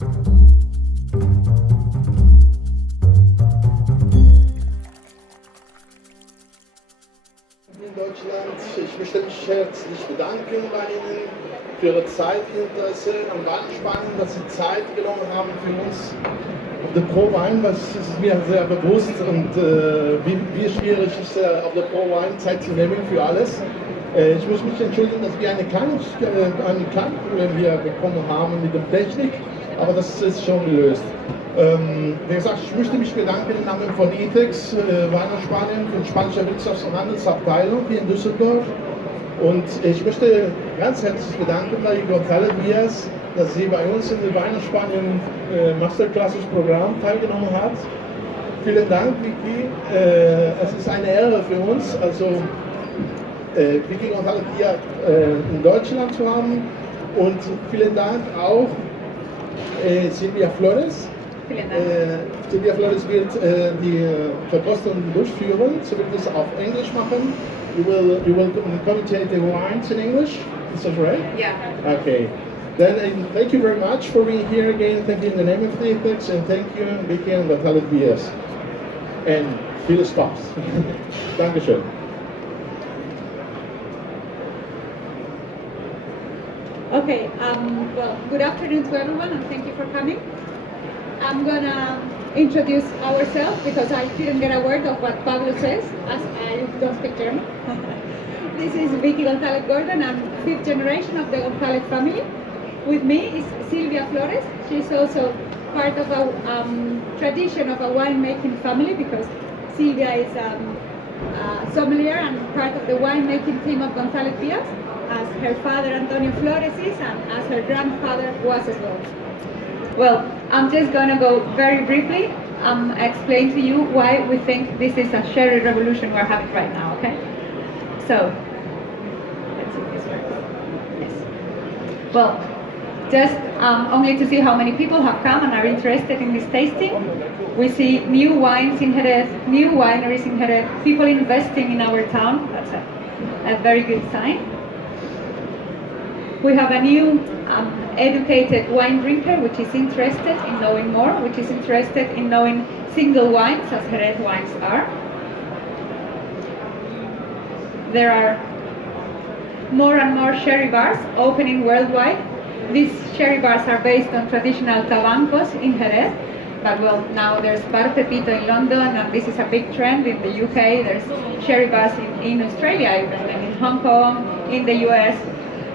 In Deutschland. Ich möchte mich herzlich bedanken bei Ihnen für Ihre Zeit, Ihr Interesse am Weinspanien, dass Sie Zeit genommen haben für uns auf der ProWein, was ist mir sehr bewusst und wie schwierig es ist, auf der ProWein Zeit zu nehmen für alles. Ich muss mich entschuldigen, dass wir ein kleines Problem hier bekommen haben mit der Technik, aber das ist schon gelöst. Wie gesagt, ich möchte mich bedanken im Namen von DEUTSCH, Weinerspanien, von Spanischer Wirtschafts- und Handelsabteilung hier in Düsseldorf. Und ich möchte ganz herzlich bedanken bei González Byass, dass sie bei uns in dem Weinerspanien Masterclasses Programm teilgenommen hat. Vielen Dank, Vicky. Es ist eine Ehre für uns, also Vicky González hier in Deutschland zu haben. Und vielen Dank auch Silvia Flores. Silvia Flores wird die Verkostung durchführen. Sie wird es auf Englisch machen. You will commentate the wines in English. Is that right? Yeah. Okay. Then thank you very much for being here again. Thank you in the name of the DEUTSCH, and thank you, Vicky and González Byass. And viel Spaß. Dankeschön. Okay, well, good afternoon to everyone and thank you for coming. I'm gonna introduce ourselves because I didn't get a word of what Pablo says, as I don't speak German. This is Vicky González Gordon. I'm fifth generation of the González family. With me is Silvia Flores. She's also part of a tradition of a winemaking family because Silvia is a sommelier and part of the winemaking team of González Byass, as her father Antonio Flores is and as her grandfather was as well. Well, I'm just going to go very briefly explain to you why we think this is a sherry revolution we're having right now, okay? So, let's see if this works. Yes. Well, just only to see how many people have come and are interested in this tasting. We see new wines in Jerez, new wineries in Jerez, people investing in our town. That's a very good sign. We have a new educated wine drinker which is interested in knowing more, which is interested in knowing single wines as Jerez wines are. There are more and more sherry bars opening worldwide. These sherry bars are based on traditional tabancos in Jerez, but well, now there's Bar Pepito in London, and this is a big trend in the UK. There's sherry bars in Australia even, and in Hong Kong, in the US.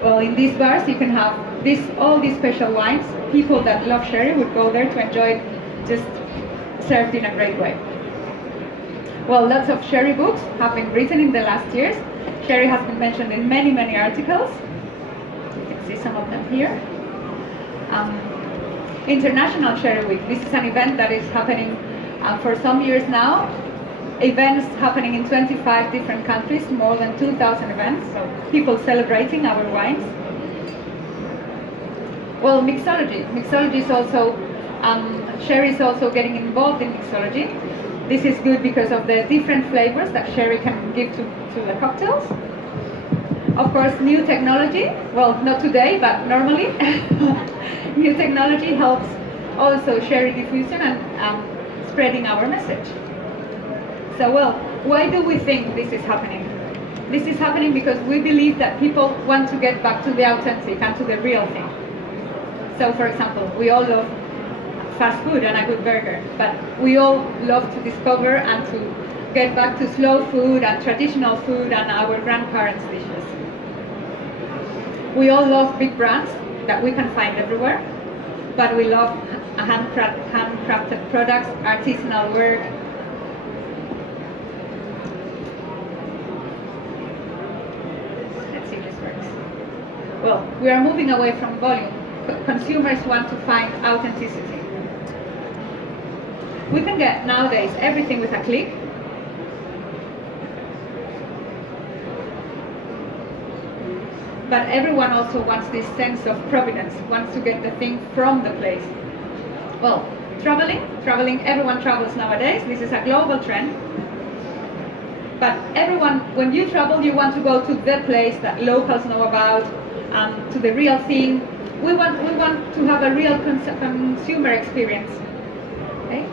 Well, in these bars you can have all these special wines. People that love sherry would go there to enjoy it just served in a great way. Well, lots of sherry books have been written in the last years. Sherry has been mentioned in many, many articles. You can see some of them here. International Sherry Week. This is an event that is happening for some years now. Events happening in 25 different countries, more than 2,000 events, so people celebrating our wines. Well, mixology. Mixology is also, sherry is also getting involved in mixology. This is good because of the different flavors that sherry can give to the cocktails. Of course, new technology, well, not today, but normally. New technology helps also sherry diffusion and spreading our message. So, well, why do we think this is happening? This is happening because we believe that people want to get back to the authentic and to the real thing. So, for example, we all love fast food and a good burger, but we all love to discover and to get back to slow food and traditional food and our grandparents' dishes. We all love big brands that we can find everywhere, but we love handcrafted products, artisanal work. Let's see if this works. Well, we are moving away from volume. Consumers want to find authenticity. We can get nowadays everything with a click. But everyone also wants this sense of provenance, wants to get the thing from the place. Well, traveling, everyone travels nowadays. This is a global trend. But everyone, when you travel, you want to go to the place that locals know about, to the real thing. we want to have a real consumer experience. Okay?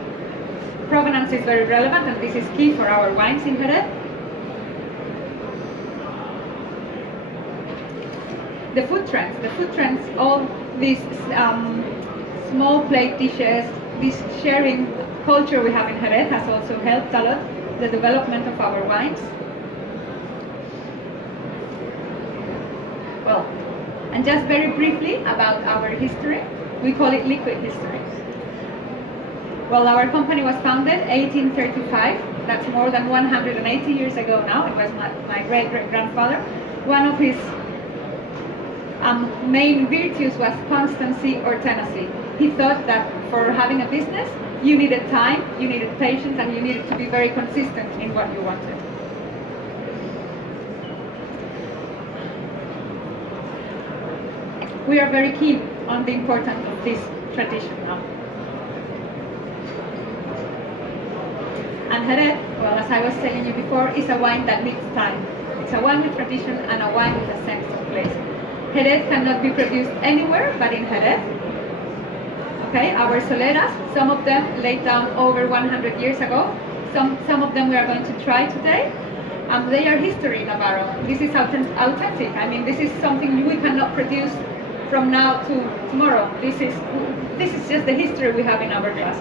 Provenance is very relevant, and this is key for our wines in Jerez. The food trends, all these small plate dishes, this sharing culture we have in Jerez has also helped a lot the development of our wines. Well, and just very briefly about our history, we call it liquid history. Well, our company was founded 1835, that's more than 180 years ago now. It was my great-great-grandfather. One of his main virtues was constancy or tenacy. He thought that for having a business, you needed time, you needed patience, and you needed to be very consistent in what you wanted. We are very keen on the importance of this tradition now. And Jerez, well, as I was telling you before, is a wine that needs time. It's a wine with tradition and a wine with a sense of place. Jerez cannot be produced anywhere but in Jerez. Okay, our soleras, some of them laid down over 100 years ago. Some of them we are going to try today. They are history in Navarro. This is authentic. I mean, this is something we cannot produce from now to tomorrow. This is just the history we have in our glass.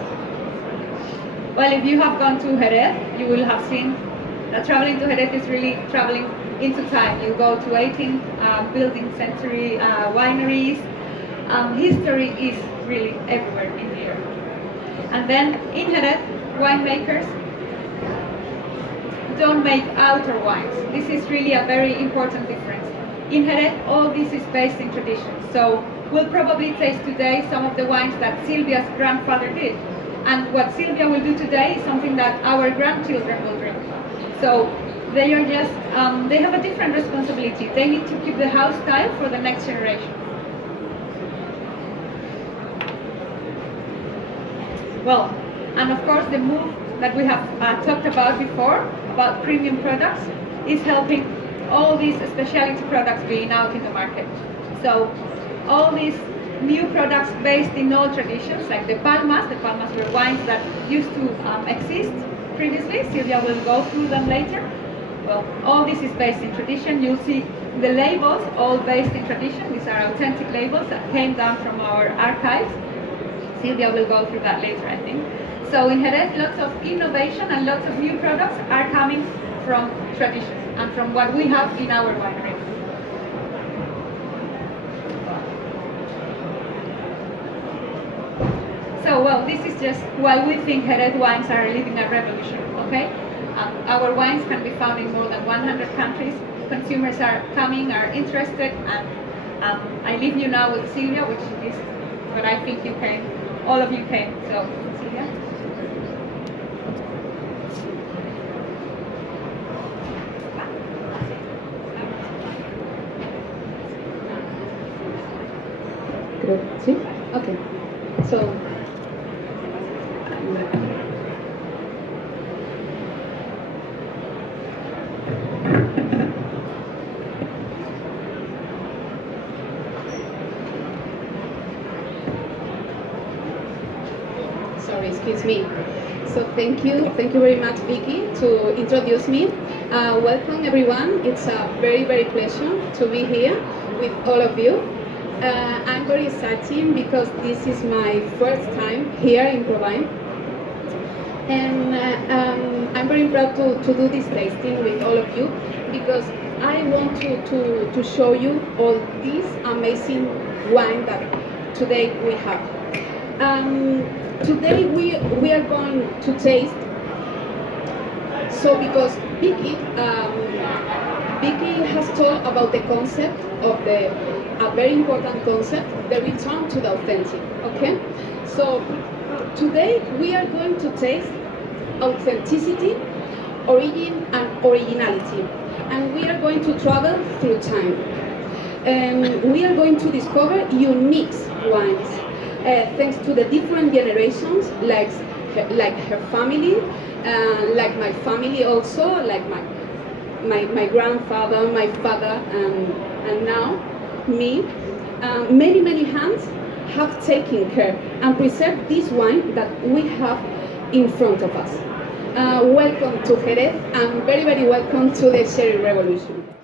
Well, if you have gone to Jerez, you will have seen that traveling to Jerez is really traveling into time. You go to 18th building century wineries. History is really everywhere in here. And then in Jerez, winemakers don't make outer wines. This is really a very important difference. In Jerez, all this is based in tradition. So we'll probably taste today some of the wines that Silvia's grandfather did. And what Silvia will do today is something that our grandchildren will drink. So they are just, they have a different responsibility. They need to keep the house style for the next generation. Well, and of course the move that we have talked about before, about premium products, is helping all these specialty products being out in the market. So all these new products based in old traditions, like the palmas were wines that used to exist previously. Silvia will go through them later. Well, all this is based in tradition. You'll see the labels, all based in tradition. These are authentic labels that came down from our archives. Silvia will go through that later, I think. So in Jerez, lots of innovation and lots of new products are coming from tradition and from what we have in our winery. So, well, this is just why we think Jerez wines are living a revolution, okay? Our wines can be found in more than 100 countries. Consumers are coming, are interested, and I leave you now with Silvia, which is what I think you came, all of you came. So, Silvia. Sí? Okay. So, sorry, excuse me. So thank you very much, Vicky, to introduce me. Welcome everyone. It's a very pleasure to be here with all of you. I'm very excited because this is my first time here in ProWein. And I'm very proud to do this tasting with all of you because I want to show you all this amazing wine that today we have. Today we are going to taste. So because Vicky has told about the concept of a very important concept, the return to the authentic. Okay, so today we are going to taste authenticity, origin, and originality, and we are going to travel through time, and we are going to discover unique wines thanks to the different generations, like her family, like my family also, like my grandfather, my father, and now me. many hands have taken care and preserved this wine that we have in front of us. Welcome to Jerez, and very welcome to the Sherry Revolution.